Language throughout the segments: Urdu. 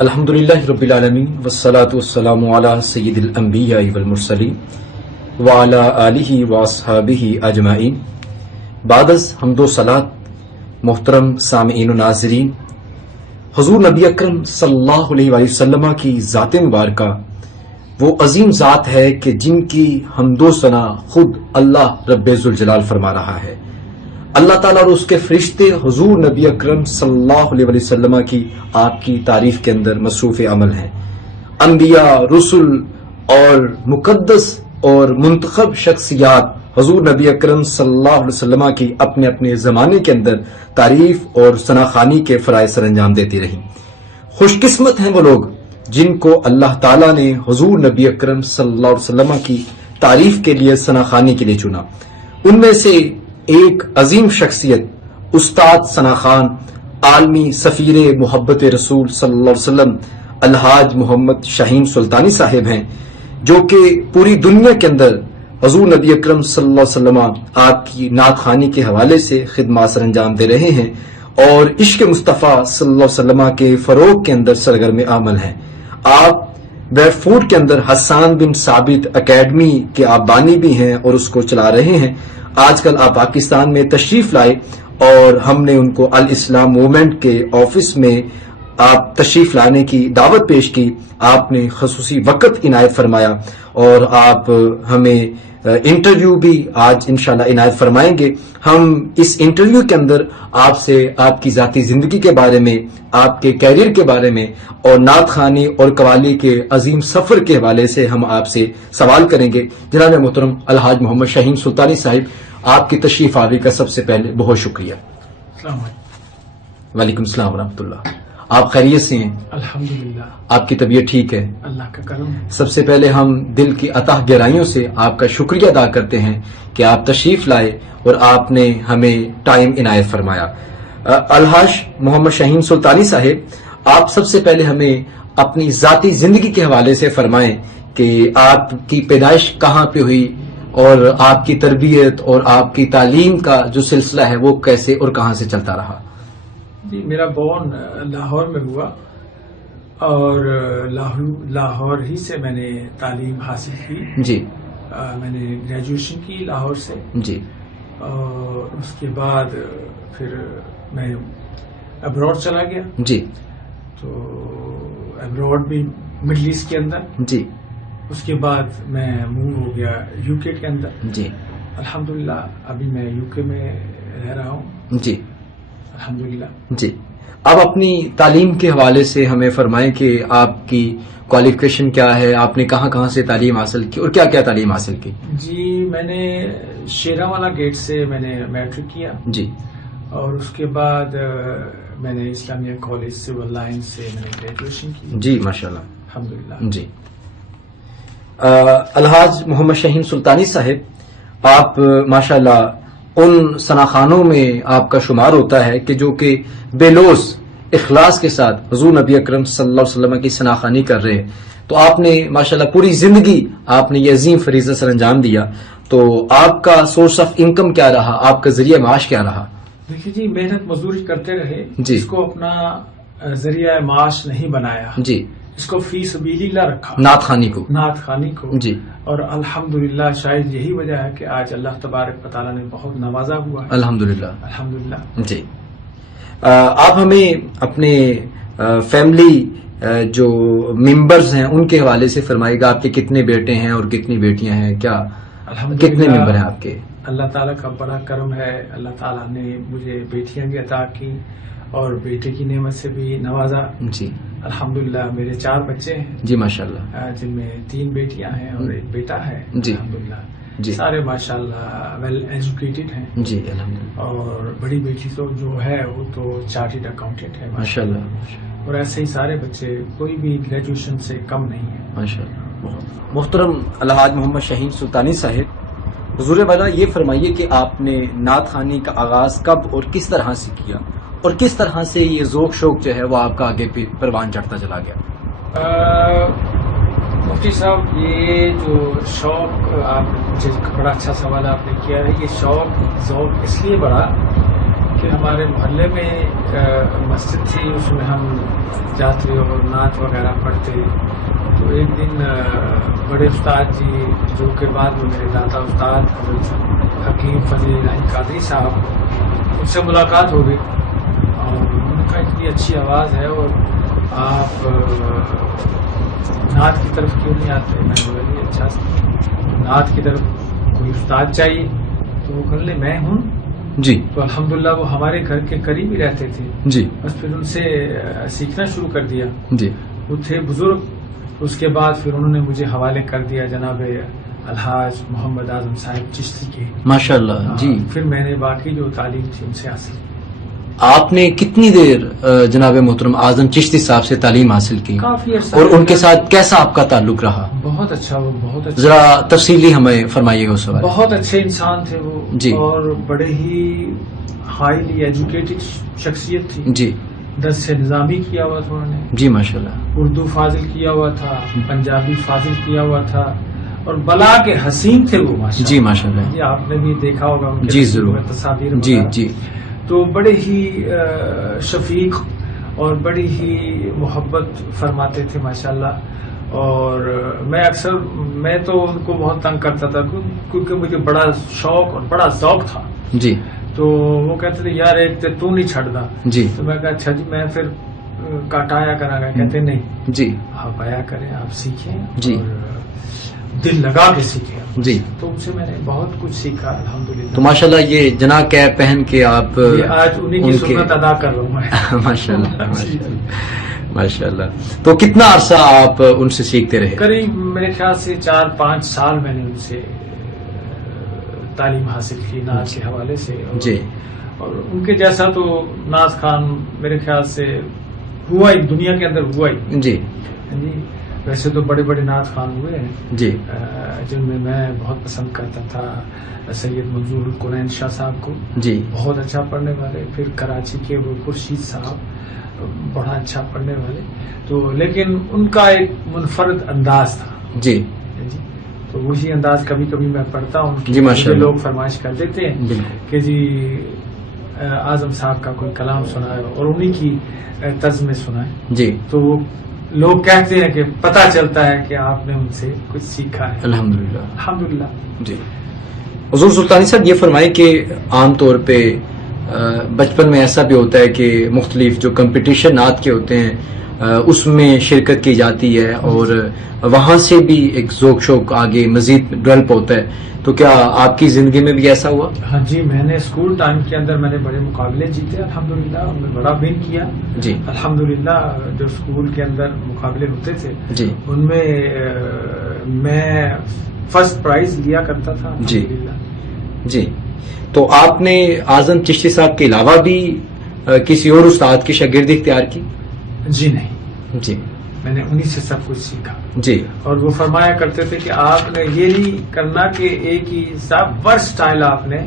الحمدللہ رب العالمین والصلاة والسلام علی سید الانبیاء والمرسلین وعلی آلہ واصحابہ اجمعین. بعد از حمد و صلاۃ محترم سامعین و ناظرین، حضور نبی اکرم صلی اللہ علیہ وآلہ وسلم کی ذات مبارکہ وہ عظیم ذات ہے کہ جن کی حمد و ثنا خود اللہ رب ذوالجلال فرما رہا ہے. اللہ تعالیٰ اور اس کے فرشتے حضور نبی اکرم صلی اللہ علیہ وسلم کی آپ کی تعریف کے اندر مصروف عمل ہیں. انبیاء، رسل اور مقدس اور منتخب شخصیات حضور نبی اکرم صلی اللہ علیہ وسلم کی اپنے اپنے زمانے کے اندر تعریف اور ثناخوانی کے فرائض سر انجام دیتی رہیں. خوش قسمت ہیں وہ لوگ جن کو اللہ تعالیٰ نے حضور نبی اکرم صلی اللہ علیہ وسلم کی تعریف کے لیے ثناخوانی کے لیے چنا. ان میں سے ایک عظیم شخصیت استاد ثنا خان، عالمی سفیر محبت رسول صلی اللہ علیہ وسلم الحاج محمد شاہین سلطانی صاحب ہیں، جو کہ پوری دنیا کے اندر حضور نبی اکرم صلی اللہ علیہ وسلم آپ کی نعت خوانی کے حوالے سے خدمات سر انجام دے رہے ہیں اور عشق مصطفیٰ صلی اللہ علیہ وسلم کے فروغ کے اندر سرگرم عمل ہیں. آپ بیڈ فورڈ کے اندر حسان بن ثابت اکیڈمی کے آپ بانی بھی ہیں اور اس کو چلا رہے ہیں. آج کل آپ پاکستان میں تشریف لائے اور ہم نے ان کو الاسلام موومنٹ کے آفس میں آپ تشریف لانے کی دعوت پیش کی. آپ نے خصوصی وقت عنایت فرمایا اور آپ ہمیں انٹرویو بھی آج انشاءاللہ عنایت فرمائیں گے. ہم اس انٹرویو کے اندر آپ سے آپ کی ذاتی زندگی کے بارے میں، آپ کے کیریئر کے بارے میں اور نعت خوانی اور قوالی کے عظیم سفر کے حوالے سے ہم آپ سے سوال کریں گے. جناب محترم الحاج محمد شاہین سلطانی صاحب، آپ کی تشریف آوری کا سب سے پہلے بہت شکریہ. السلام علیکم. وعلیکم السلام ورحمۃ اللہ. آپ خیریت سے ہیں؟ الحمدللہ، آپ کی طبیعت ٹھیک ہے؟ اللہ کا کرم ہے. سب سے پہلے ہم دل کی اتح گہرائیوں سے آپ کا شکریہ ادا کرتے ہیں کہ آپ تشریف لائے اور آپ نے ہمیں ٹائم عنایت فرمایا. الحاج محمد شاہین سلطانی صاحب، آپ سب سے پہلے ہمیں اپنی ذاتی زندگی کے حوالے سے فرمائیں کہ آپ کی پیدائش کہاں پہ ہوئی اور آپ کی تربیت اور آپ کی تعلیم کا جو سلسلہ ہے وہ کیسے اور کہاں سے چلتا رہا. جی، میرا بورن لاہور میں ہوا اور لاہور ہی سے میں نے تعلیم حاصل کی. جی. میں نے گریجویشن کی لاہور سے. جی. اور اس کے بعد پھر میں ابراڈ چلا گیا. جی. تو ابراڈ بھی مڈل ایسٹ کے اندر. جی. اس کے بعد میں موو ہو گیا یو کے اندر. جی. الحمدللہ ابھی میں یو کے میں رہ رہا ہوں. جی. الحمدللہ. جی. اب اپنی تعلیم کے حوالے سے ہمیں فرمائیں کہ آپ کی کوالیفکیشن کیا ہے، آپ نے کہاں کہاں سے تعلیم حاصل کی اور کیا کیا تعلیم حاصل کی. جی، میں نے شیراوالا گیٹ سے میں نے میٹرک کیا. جی. اور اس کے بعد میں نے اسلامیہ کالج سول لائن سے میں نے گریجویشن کی. جی ماشاءاللہ. الحمدللہ. جی. الحاج محمد شاہین سلطانی صاحب، آپ ماشاءاللہ ان ثناخانوں میں آپ کا شمار ہوتا ہے کہ جو کہ بے لوث اخلاص کے ساتھ حضور نبی اکرم صلی اللہ علیہ وسلم کی ثناخوانی کر رہے ہیں. تو آپ نے ماشاءاللہ پوری زندگی آپ نے یہ عظیم فریضہ سر انجام دیا. تو آپ کا سورس آف انکم کیا رہا، آپ کا ذریعہ معاش کیا رہا؟ دیکھیے جی، محنت مزدوری کرتے رہے. جی. اس کو اپنا ذریعہ معاش نہیں بنایا. جی. اس کو فی سبیل اللہ رکھا، نعت خوانی کو. نعت خوانی کو. جی. اور الحمدللہ شاید یہی وجہ ہے کہ آج اللہ تبارک و تعالیٰ نے بہت نوازا ہوا ہے. الحمدللہ. الحمدللہ. جی. آپ ہمیں اپنے فیملی جو ممبرز ہیں ان کے حوالے سے فرمائے گا. آپ کے کتنے بیٹے ہیں اور کتنی بیٹیاں ہیں؟ کیا کتنے ممبر ہیں آپ کے؟ اللہ تعالیٰ کا بڑا کرم ہے. اللہ تعالیٰ نے مجھے بیٹیاں بھی عطا کی اور بیٹے کی نعمت سے بھی نوازا. جی. الحمدللہ. میرے 4 بچے ہیں. جی ماشاءاللہ. جن میں 3 بیٹیاں ہیں اور 1 بیٹا ہے. جی. الحمدللہ. جی. سارے ماشاءاللہ ویل ایجوکیٹڈ ہیں. جی الحمدللہ. اور بڑی بیٹی تو جو ہے وہ تو چارٹرڈ اکاؤنٹنٹ ہے ماشاءاللہ. اور ایسے ہی سارے بچے، کوئی بھی گریجویشن سے کم نہیں ہے ماشاءاللہ. محترم الحاج محمد شاہین سلطانی صاحب، حضور والا یہ فرمائیے کہ آپ نے نعت خوانی کا آغاز کب اور کس طرح سے کیا اور کس طرح سے یہ ذوق شوق جو ہے وہ آپ کا آگے پروان چڑھتا چلا گیا؟ مفتی صاحب، یہ جو شوق آپ بڑا اچھا سوال آپ نے کیا ہے. یہ شوق ذوق اس لیے بڑا کہ ہمارے محلے میں مسجد تھی، اس میں ہم جاتے اور نعت وغیرہ پڑھتے. تو ایک دن بڑے استاد جی جو کہ بعد میں میرے دادا استاد حضرت حکیم فضل الہی قادری صاحب، ان سے ملاقات ہو گئی اور انہوں نے کہا اتنی اچھی آواز ہے اور آپ نعت کی طرف کیوں نہیں آتے؟ میں نے بولا اچھا نعت کی طرف کوئی استاد چاہیے. تو وہ کہنے میں ہوں. جی. تو الحمدللہ وہ ہمارے گھر کے قریب ہی رہتے تھے. جی. بس پھر ان سے سیکھنا شروع کر دیا. جی. وہ تھے بزرگ. اس کے بعد پھر انہوں نے مجھے حوالے کر دیا جناب الحاج محمد اعظم صاحب چشتی کے. ماشاء اللہ. جی. پھر میں نے باقی جو تعلیم تھی ان سے حاصل. آپ نے کتنی دیر جناب محترم اعظم چشتی صاحب سے تعلیم حاصل کی؟ کافی عرصہ. اور ان کے ساتھ کیسا آپ کا تعلق رہا؟ بہت اچھا. وہ بہت اچھا، ذرا تفصیلی ہمیں فرمائیے گا اس وقت. بہت اچھے انسان تھے وہ. جی. اور بڑے ہی ہائیلی ایجوکیٹڈ شخصیت تھی. جی. درس نظامی کیا ہوا تھا انہوں نے. جی ماشاء اللہ. اردو فاضل کیا ہوا تھا، پنجابی فاضل کیا ہوا تھا اور بلا کے حسین تھے وہ ماشاء اللہ. جی ماشاء اللہ. جی آپ نے بھی دیکھا ہوگا ان کے جی ضرور. تصاویر. جی. جی. تو بڑے ہی شفیق اور بڑی ہی محبت فرماتے تھے ماشاء اللہ. اور میں تو ان کو بہت تنگ کرتا تھا کیونکہ مجھے بڑا شوق اور بڑا ذوق تھا. جی. تو وہ کہتے تھے یار ایک تو نہیں چھڑدا. جی. تو میں کہا اچھا جی میں پھر کاٹایا کرا گا. کہتے نہیں جی آپ آیا کریں، آپ سیکھیں. جی. اور دل لگا کے سیکھیں. جی. تو ان سے میں نے بہت کچھ سیکھا الحمدللہ. تو ماشاءاللہ یہ جنا کیپ پہن کے آپ آج انہیں کی سنت ادا کر رہا ہوں میں. ماشاءاللہ. ماشاءاللہ. تو کتنا عرصہ آپ ان سے سیکھتے رہے؟ قریب میرے خیال سے 4-5 سال میں نے ان سے تعلیم حاصل کی نعت کے حوالے سے. جی. اور ان کے جیسا تو ناز خان میرے خیال سے ہوا ہی دنیا کے اندر ہوا ہی. جی. جی. ویسے تو بڑے بڑے ناز خان ہوئے ہیں. جی. جن میں بہت پسند کرتا تھا سید منظور القرآن شاہ صاحب کو. جی. بہت اچھا پڑھنے والے. پھر کراچی کے وہ خورشید صاحب بڑا اچھا پڑھنے والے. تو لیکن ان کا ایک منفرد انداز تھا. جی. تو وہی انداز کبھی کبھی میں پڑھتا ہوں. جی ماشاءاللہ. لوگ فرمائش کر دیتے ہیں کہ جی اعظم صاحب کا کوئی کلام سنائے اور انہی کی طرز میں سنائے. جی. تو وہ لوگ کہتے ہیں کہ پتہ چلتا ہے کہ آپ نے ان سے کچھ سیکھا ہے. الحمدللہ. الحمدللہ. جی. حضور سلطانی صاحب یہ فرمائیں کہ عام طور پہ بچپن میں ایسا بھی ہوتا ہے کہ مختلف جو کمپٹیشن نعت کے ہوتے ہیں اس میں شرکت کی جاتی ہے اور وہاں سے بھی ایک ذوق شوق آگے مزید ڈیولپ ہوتا ہے. تو کیا آپ کی زندگی میں بھی ایسا ہوا؟ ہاں جی. میں نے اسکول ٹائم کے اندر میں نے بڑے مقابلے جیتے الحمدللہ. ان میں بڑا ون کیا. جی. الحمدللہ. جو اسکول کے اندر مقابلے ہوتے تھے جی ان میں میں فرسٹ پرائز لیا کرتا تھا. جی. جی. تو آپ نے اعظم چشتی صاحب کے علاوہ بھی کسی اور استاد کی شاگردی اختیار کی؟ جی نہیں. جی. میں نے انہی سے سب کچھ سیکھا. جی. اور وہ فرمایا کرتے تھے کہ آپ نے یہ نہیں کرنا کہ ایک ہی صاحب ورسٹائل آپ نے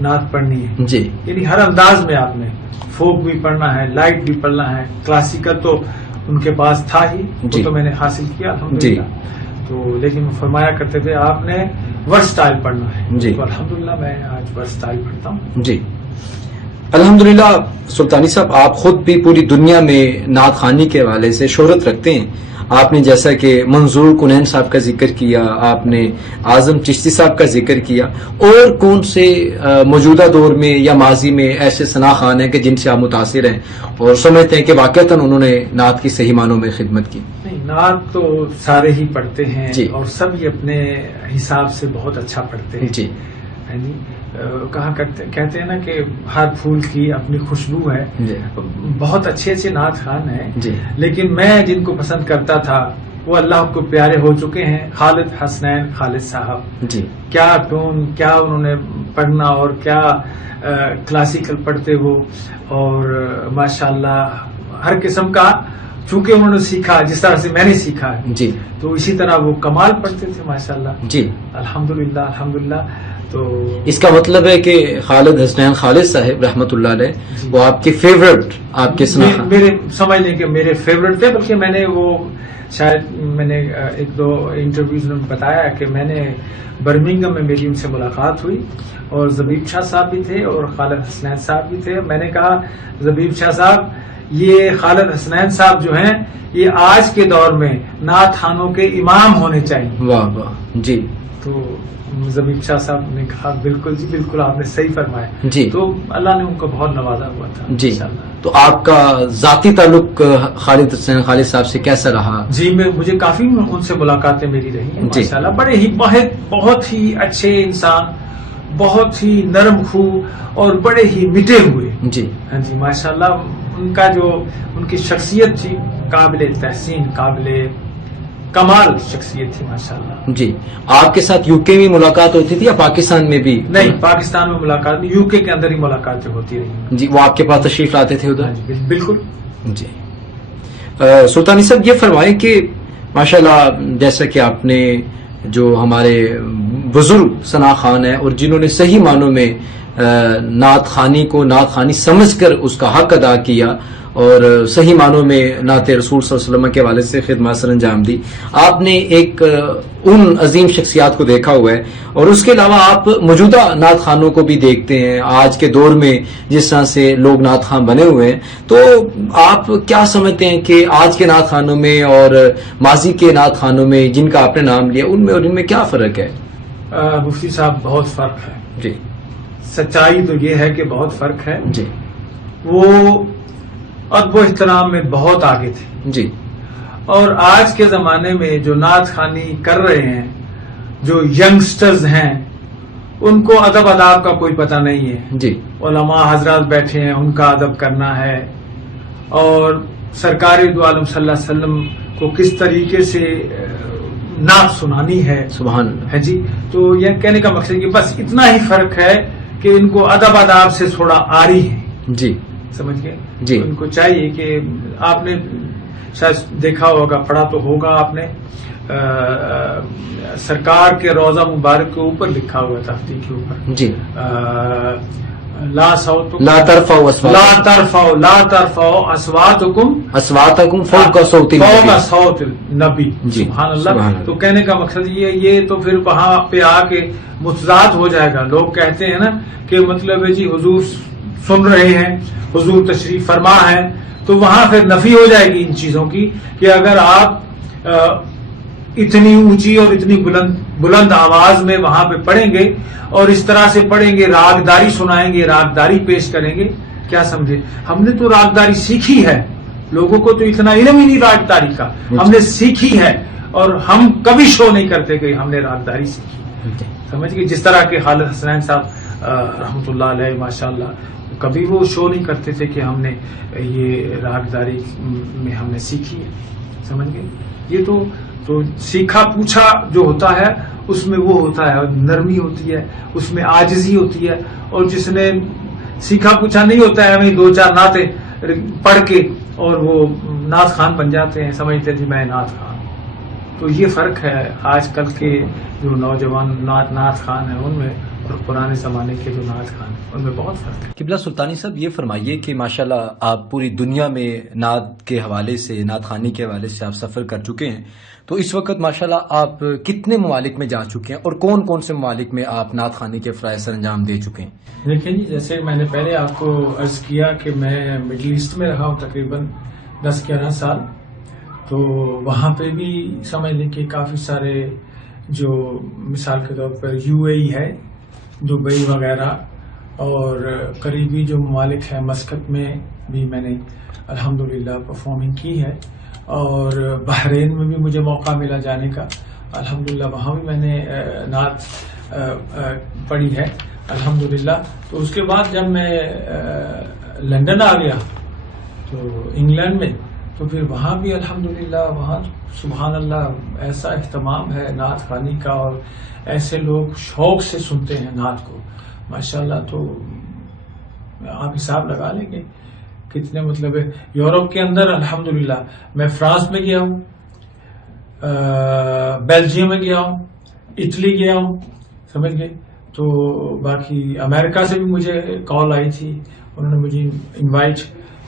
نعت پڑھنی ہے. جی. یعنی ہر انداز میں آپ نے فوک بھی پڑھنا ہے، لائٹ بھی پڑھنا ہے. کلاسیکل تو ان کے پاس تھا ہی. جی. وہ تو میں نے حاصل کیا الحمدللہ. جی. تو لیکن وہ فرمایا کرتے تھے آپ نے ورسٹائل پڑھنا ہے. جی. تو الحمدللہ میں آج ورسٹائل پڑھتا ہوں. جی. الحمدللہ. سلطانی صاحب آپ خود بھی پوری دنیا میں نعت خوانی کے حوالے سے شہرت رکھتے ہیں. آپ نے جیسا کہ منظور کنین صاحب کا ذکر کیا، آپ نے اعظم چشتی صاحب کا ذکر کیا، اور کون سے موجودہ دور میں یا ماضی میں ایسے ثنا خوان ہیں کہ جن سے آپ متاثر ہیں اور سمجھتے ہیں کہ واقعتاً انہوں نے نعت کی صحیح معنوں میں خدمت کی؟ نہیں، نعت تو سارے ہی پڑھتے ہیں. جی. اور سب ہی اپنے حساب سے بہت اچھا پڑھتے ہیں. جی. کہا کہتے ہیں نا کہ ہر پھول کی اپنی خوشبو ہے. جی. بہت اچھے اچھے نعت خوان ہیں. جی. لیکن میں جن کو پسند کرتا تھا وہ اللہ کو پیارے ہو چکے ہیں. خالد حسنین خالد صاحب. جی. کیا ٹون، کیا انہوں نے پڑھنا اور کیا کلاسیکل پڑھتے وہ. اور ماشاءاللہ ہر قسم کا چونکہ انہوں نے سیکھا جس طرح سے میں نے سیکھا ہے جی تو اسی طرح وہ کمال پڑھتے تھے ماشاءاللہ. جی الحمدللہ الحمدللہ. تو اس کا مطلب ہے کہ خالد حسنین خالد صاحب رحمۃ اللہ علیہ وہ آپ کے فیورٹ، آپ کے میرے سمجھ لیں کہ میرے فیورٹ تھے. بلکہ میں نے وہ شاید میں نے ایک دو انٹرویوز میں بتایا کہ میں نے برمنگم میں میری ان سے ملاقات ہوئی اور زبیب شاہ صاحب بھی تھے اور خالد حسنین صاحب بھی تھے. میں نے کہا زبیب شاہ صاحب یہ خالد حسنین صاحب جو ہیں یہ آج کے دور میں نعت خوانوں کے امام ہونے چاہیے. واہ واہ. جی تو زبیب شاہ صاحب نے کہا بالکل جی بالکل آپ نے صحیح فرمایا. جی تو اللہ نے ان کو بہت نوازا ہوا تھا. جی تو آپ کا ذاتی تعلق خالد حسنین خالد صاحب سے کیسا رہا؟ جی مجھے کافی ان سے ملاقاتیں میری رہی ہیں ماشاءاللہ. بڑے ہی بہت ہی اچھے انسان، بہت ہی نرم خو اور بڑے ہی مٹے ہوئے. جی ہاں جی ماشاءاللہ. ان کی شخصیت تھی قابل تحسین، قابل کمال شخصیت تھی ماشاءاللہ. جی آپ کے ساتھ یو کے میں ملاقات ہوتی تھی یا پاکستان میں بھی؟ نہیں، پاکستان میں ملاقات نہیں، یو کے اندر ہی ملاقاتیں ہوتی رہی. جی وہ آپ کے پاس تشریف لاتے تھے ادھر؟ جی بالکل. جی سلطانی صاحب یہ فرمائیں کہ ماشاءاللہ جیسا کہ آپ نے جو ہمارے بزرگ ثنا خان ہیں اور جنہوں نے صحیح معنوں میں نعت خوانی کو نعت خوانی سمجھ کر اس کا حق ادا کیا اور صحیح معنوں میں نعت رسول صلی اللہ علیہ وسلم کے حوالے سے خدمات سر انجام دی، آپ نے ایک ان عظیم شخصیات کو دیکھا ہوا ہے اور اس کے علاوہ آپ موجودہ نعت خوانوں کو بھی دیکھتے ہیں آج کے دور میں جس طرح سے لوگ نعت خوان بنے ہوئے ہیں. تو آپ کیا سمجھتے ہیں کہ آج کے نعت خوانوں میں اور ماضی کے نعت خوانوں میں جن کا آپ نے نام لیا ان میں اور ان میں کیا فرق ہے؟ مفتی صاحب بہت فرق ہے. جی سچائی تو یہ ہے کہ بہت فرق ہے. جی وہ ادب و احترام میں بہت آگے تھے. جی اور آج کے زمانے میں جو نعت خوانی کر رہے ہیں جو ینگسٹرز ہیں ان کو ادب آداب کا کوئی پتہ نہیں ہے. جی علماء حضرات بیٹھے ہیں ان کا ادب کرنا ہے اور سرکار دو عالم صلی اللہ علیہ وسلم کو کس طریقے سے نعت سنانی ہے. سبحان اللہ. ہے جی. تو یہ کہنے کا مقصد کہ بس اتنا ہی فرق ہے کہ ان کو ادب آداب سے تھوڑا آری ہے. جی سمجھ گئے. جی ان کو چاہیے کہ آپ نے شاید دیکھا ہوگا، پڑھا تو ہوگا آپ نے، سرکار کے روضہ مبارک کے اوپر لکھا ہوا تختی کے اوپر جی لا ترفعوا اصواتکم فوق صوت النبی. سبحان اللہ. تو کہنے کا مقصد یہ تو پھر وہاں پہ آ کے متضاد ہو جائے گا. لوگ کہتے ہیں نا کہ مطلب ہے جی حضور سن رہے ہیں، حضور تشریف فرما ہے، تو وہاں پھر نفی ہو جائے گی ان چیزوں کی کہ اگر آپ اتنی اونچی اور اتنی بلند آواز میں وہاں پہ پڑھیں گے اور اس طرح سے پڑھیں گے، راگداری سنائیں گے، راگداری پیش کریں گے. کیا سمجھے؟ ہم نے تو راگداری سیکھی ہے، لوگوں کو تو اتنا علم ہی نہیں راگداری کا. ہم نے سیکھی ہے اور ہم کبھی شو نہیں کرتے کہ ہم نے راگداری سیکھی. سمجھ گئے؟ جس طرح کہ خالد حسنین صاحب رحمۃ اللہ علیہ ماشاءاللہ کبھی وہ شو نہیں کرتے تھے کہ ہم نے یہ راگداری میں ہم نے سیکھی ہے. سمجھ گئے؟ یہ تو سیکھا پوچھا جو ہوتا ہے اس میں وہ ہوتا ہے، نرمی ہوتی ہے، اس میں عاجزی ہوتی ہے. اور جس نے سیکھا پوچھا نہیں ہوتا ہے ہمیں دو چار نعتیں پڑھ کے اور وہ نعت خان بن جاتے ہیں، سمجھتے تھے میں نعت خان. تو یہ فرق ہے آج کل کے جو نوجوان نعت خان ہیں ان میں اور پرانے زمانے کے جو نعت خان ہیں ان میں بہت فرق ہے. قبلہ سلطانی صاحب یہ فرمائیے کہ ماشاءاللہ آپ پوری دنیا میں نعت کے حوالے سے، نعت خوانی کے حوالے سے آپ سفر کر چکے ہیں، تو اس وقت ماشاءاللہ آپ کتنے ممالک میں جا چکے ہیں اور کون کون سے ممالک میں آپ نعت خوانی کے فرائض سر انجام دے چکے ہیں؟ دیکھیں جی، جیسے میں نے پہلے آپ کو عرض کیا کہ میں مڈل ایسٹ میں رہا ہوں تقریباً 10-11 سال. تو وہاں پہ بھی سمجھ لیں کہ کافی سارے جو مثال کے طور پر UAE ہے، دبئی وغیرہ، اور قریبی جو ممالک ہیں مسقط میں بھی میں نے الحمدللہ پرفارمنگ کی ہے. اور بحرین میں بھی مجھے موقع ملا جانے کا، الحمدللہ وہاں بھی میں نے نعت پڑھی ہے الحمدللہ. تو اس کے بعد جب میں لندن آ گیا تو انگلینڈ میں، تو پھر وہاں بھی الحمدللہ وہاں سبحان اللہ ایسا اہتمام ہے نعت خوانی کا اور ایسے لوگ شوق سے سنتے ہیں نعت کو ماشاءاللہ. تو آپ حساب لگا لیں گے کتنے مطلب ہے یورپ کے اندر الحمدللہ میں فرانس میں گیا ہوں، بیلجیم میں گیا ہوں، اٹلی گیا ہوں، سمجھ گئے. تو باقی امریکہ سے بھی مجھے کال آئی تھی، انہوں نے مجھے انوائٹ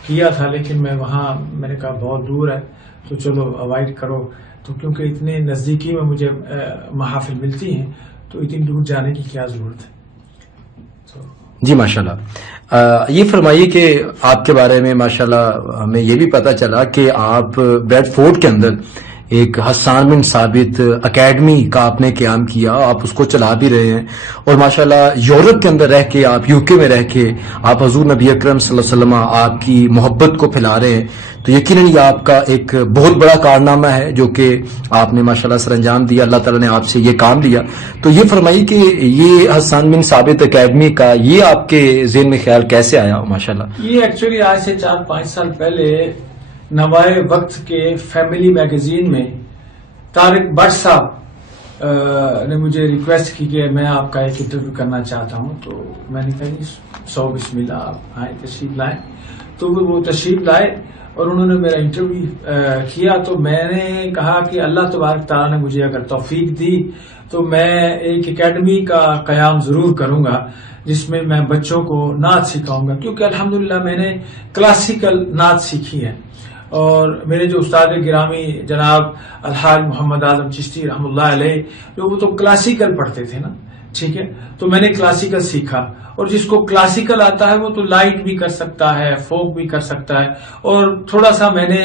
کیا تھا، لیکن میں وہاں میں نے کہا بہت دور ہے تو چلو اوائڈ کرو. تو کیونکہ اتنے نزدیکی میں مجھے محافل ملتی ہیں تو اتنی دور جانے کی کیا ضرورت ہے. جی ماشاءاللہ. یہ فرمائیے کہ آپ کے بارے میں ماشاءاللہ ہمیں یہ بھی پتا چلا کہ آپ بریڈ فورڈ کے اندر ایک حسان بن ثابت اکیڈمی کا آپ نے قیام کیا، آپ اس کو چلا بھی رہے ہیں، اور ماشاءاللہ یورپ کے اندر رہ کے، آپ یو کے میں رہ کے آپ حضور نبی اکرم صلی اللہ علیہ وسلم آپ کی محبت کو پھیلا رہے ہیں. تو یقیناً یہ آپ کا ایک بہت بڑا کارنامہ ہے جو کہ آپ نے ماشاءاللہ سر انجام دیا، اللہ تعالیٰ نے آپ سے یہ کام لیا. تو یہ فرمائیے کہ یہ حسان بن ثابت اکیڈمی کا یہ آپ کے ذہن میں خیال کیسے آیا؟ ماشاءاللہ یہ ایکچولی آج سے 4-5 سال پہلے نوائے وقت کے فیملی میگزین میں طارق بٹ صاحب نے مجھے ریکویسٹ کی کہ میں آپ کا ایک انٹرویو کرنا چاہتا ہوں. تو میں نے کہا 100 بسم اللہ، آپ آئیں تشریف لائیں. تو وہ تشریف لائے اور انہوں نے میرا انٹرویو کیا. تو میں نے کہا کہ اللہ تبارک تعالیٰ نے مجھے اگر توفیق دی تو میں ایک اکیڈمی کا قیام ضرور کروں گا جس میں میں بچوں کو نعت سکھاؤں گا، کیونکہ الحمدللہ میں نے کلاسیکل نعت سیکھی ہے. اور میرے جو استاد گرامی جناب الحاج محمد اعظم چشتی رحمۃ اللہ علیہ، جو وہ تو کلاسیکل پڑھتے تھے نا، ٹھیک ہے، تو میں نے کلاسیکل سیکھا. اور جس کو کلاسیکل آتا ہے وہ تو لائٹ بھی کر سکتا ہے، فوک بھی کر سکتا ہے. اور تھوڑا سا میں نے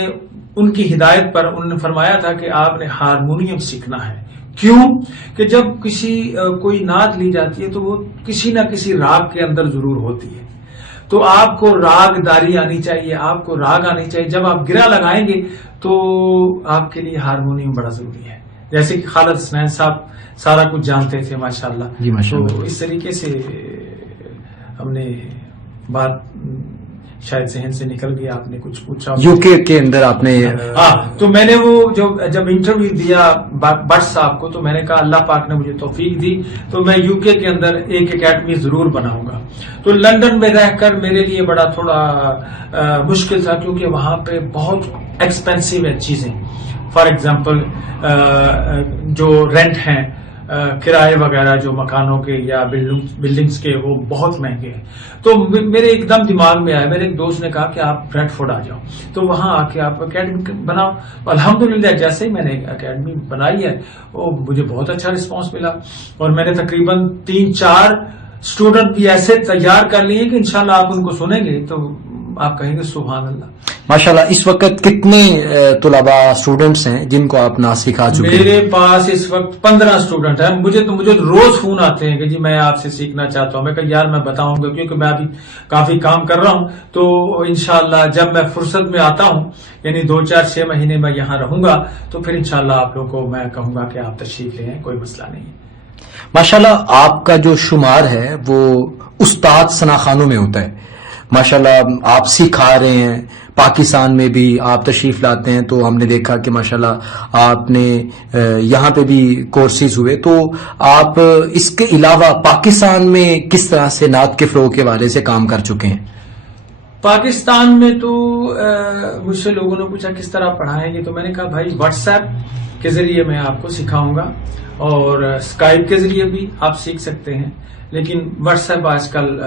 ان کی ہدایت پر انہوں نے فرمایا تھا کہ آپ نے ہارمونیم سیکھنا ہے. کیوں کہ جب کوئی نعت لی جاتی ہے تو وہ کسی نہ کسی راگ کے اندر ضرور ہوتی ہے. تو آپ کو راگ داری آنی چاہیے، آپ کو راگ آنی چاہیے. جب آپ گرا لگائیں گے تو آپ کے لیے ہارمونیم بڑا ضروری ہے. جیسے کہ خالد حسنین صاحب سارا کچھ جانتے تھے ماشاءاللہ. جی ماشاءاللہ. تو اس طریقے سے ہم نے بات شاید ذہن سے نکل گیا، آپ نے کچھ پوچھا. یو کے اندر آپ نے تو میں نے وہ جب انٹرویو دیا بٹ صاحب کو تو میں نے کہا اللہ پاک نے مجھے توفیق دی تو میں یو کے اندر ایک اکیڈمی ضرور بناؤں گا. تو لندن میں رہ کر میرے لیے بڑا تھوڑا مشکل تھا، کیونکہ وہاں پہ بہت ایکسپینسو ہے چیزیں. فار ایگزامپل جو رینٹ ہیں، کرائے وغیرہ جو مکانوں کے یا بلڈنگز کے، وہ بہت مہنگے ہیں. تو میرے ایک دم دماغ میں آیا، میرے ایک دوست نے کہا کہ آپ بریڈ فورڈ آ جاؤ، تو وہاں آ کے آپ اکیڈمی بناؤ. الحمدللہ جیسے ہی میں نے اکیڈمی بنائی ہے وہ مجھے بہت اچھا رسپانس ملا، اور میں نے تقریباً 3-4 اسٹوڈنٹ بھی ایسے تیار کر لیے کہ انشاءاللہ آپ ان کو سنیں گے تو آپ کہیں گے سبحان اللہ. ماشاءاللہ. اس وقت کتنے طلباء اسٹوڈنٹس ہیں جن کو آپ نعت سکھا چکے ہیں؟ میرے پاس اس وقت 15 اسٹوڈنٹ ہیں. مجھے روز فون آتے ہیں کہ جی میں آپ سے سیکھنا چاہتا ہوں. میں کہا یار میں بتاؤں گا، کیونکہ میں ابھی کافی کام کر رہا ہوں. تو انشاءاللہ جب میں فرصت میں آتا ہوں، یعنی 2-4-6 مہینے میں یہاں رہوں گا، تو پھر انشاءاللہ آپ لوگوں کو میں کہوں گا کہ آپ تشریف لیں، کوئی مسئلہ نہیں ہے. ماشاءاللہ آپ کا جو شمار ہے وہ استاد ثناخانوں میں ہوتا ہے. ماشاءاللہ آپ سکھا رہے ہیں، پاکستان میں بھی آپ تشریف لاتے ہیں، تو ہم نے دیکھا کہ ماشاءاللہ آپ نے یہاں پہ بھی کورسز ہوئے. تو آپ اس کے علاوہ پاکستان میں کس طرح سے نعت کے فروغ کے بارے سے کام کر چکے ہیں؟ پاکستان میں تو مجھ سے لوگوں نے پوچھا کس طرح پڑھائیں گے، تو میں نے کہا بھائی واٹس ایپ کے ذریعے میں آپ کو سکھاؤں گا، اور اسکائپ کے ذریعے بھی آپ سیکھ سکتے ہیں. لیکن واٹس ایپ آج کل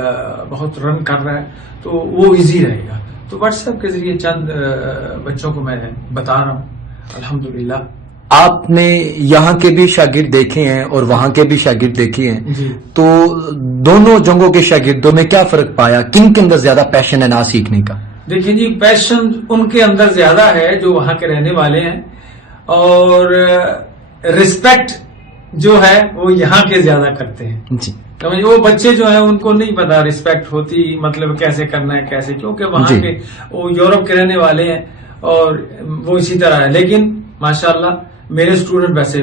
بہت رن کر رہا ہے تو وہ ایزی رہے گا. تو واٹس ایپ کے ذریعے چند بچوں کو میں بتا رہا ہوں الحمدللہ. آپ نے یہاں کے بھی شاگرد دیکھے ہیں اور وہاں کے بھی شاگرد دیکھے ہیں جی. تو دونوں جگہوں کے شاگردوں میں کیا فرق پایا؟ کن کے اندر زیادہ پیشن ہے نعت سیکھنے کا؟ دیکھیں جی، پیشن ان کے اندر زیادہ ہے جو وہاں کے رہنے والے ہیں، اور رسپیکٹ جو ہے وہ یہاں کے زیادہ کرتے ہیں. جی. وہ بچے جو ہیں ان کو نہیں پتا رسپیکٹ ہوتی مطلب کیسے کرنا ہے کیسے، کیونکہ وہاں جی. کے وہ یورپ کے رہنے والے ہیں اور وہ اسی طرح ہے. لیکن ماشاءاللہ میرے اسٹوڈنٹ ویسے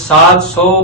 700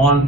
on